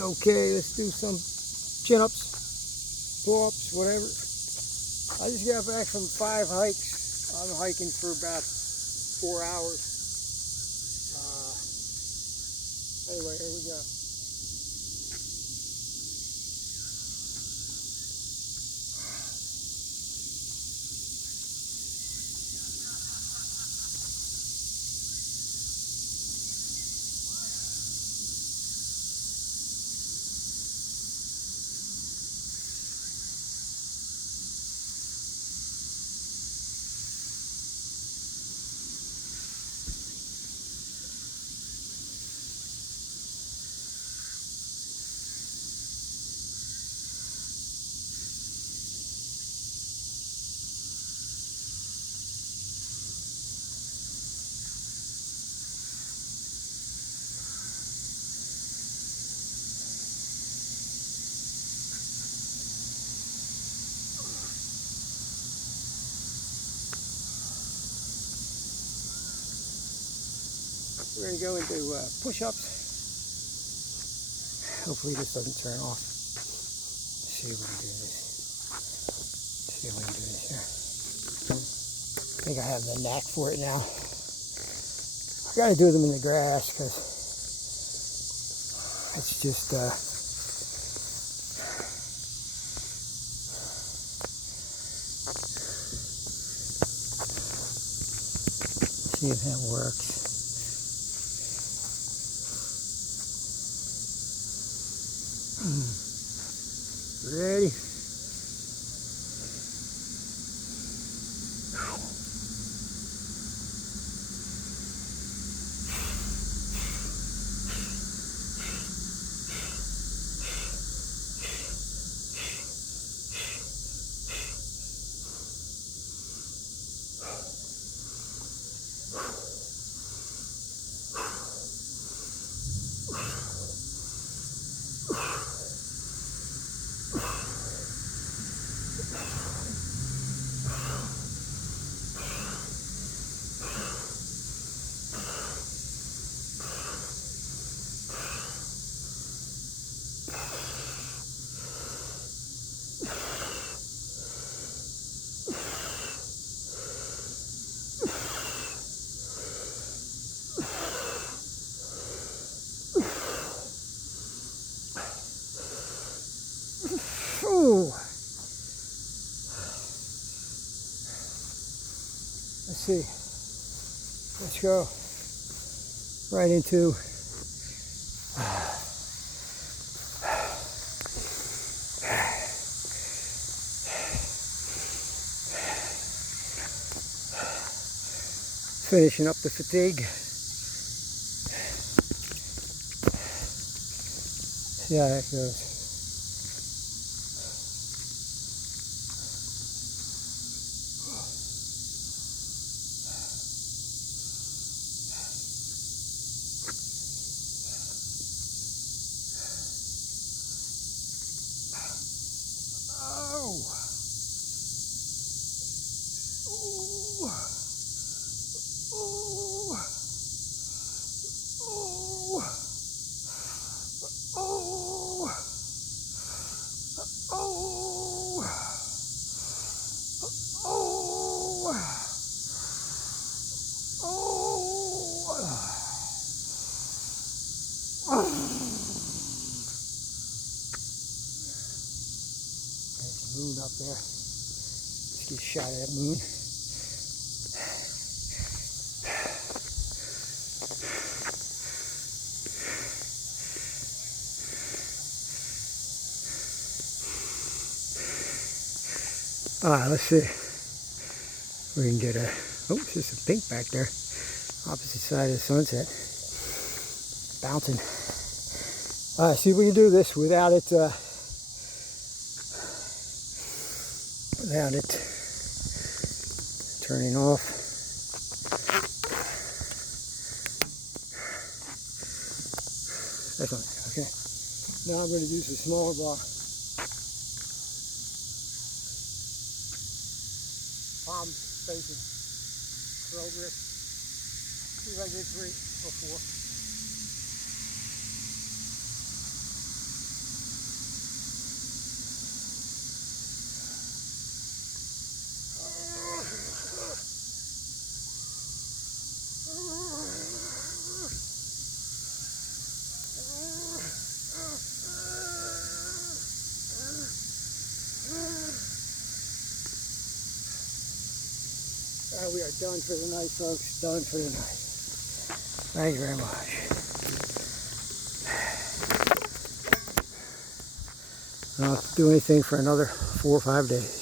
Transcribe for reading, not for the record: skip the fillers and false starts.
Okay, let's do some chin-ups, pull-ups, whatever. I just got back from 5 hikes. I'm hiking for about 4 hours. Anyway, here we go. We're going to go into push-ups. Hopefully this doesn't turn off. Let's see if we can do this. Let's see if we can do this here. I think I have the knack for it now. I got to do them in the grass because it's just see if that works. Ready? Ooh. Let's see. Let's go right into finishing up the fatigue. See how that goes. There's a moon up there. Let's get a shot of that moon. Let's see. We can get a, oh, there's some pink back there. Opposite side of the sunset. Bouncing. See if we can do this without it, turning off. Excellent. Okay. Now I'm going to use the smaller bar. Palm facing. Throw grip. See if I get 3 or 4. We are done for the night, folks. Done for the night. Thank you very much. I don't have to do anything for another 4 or 5 days.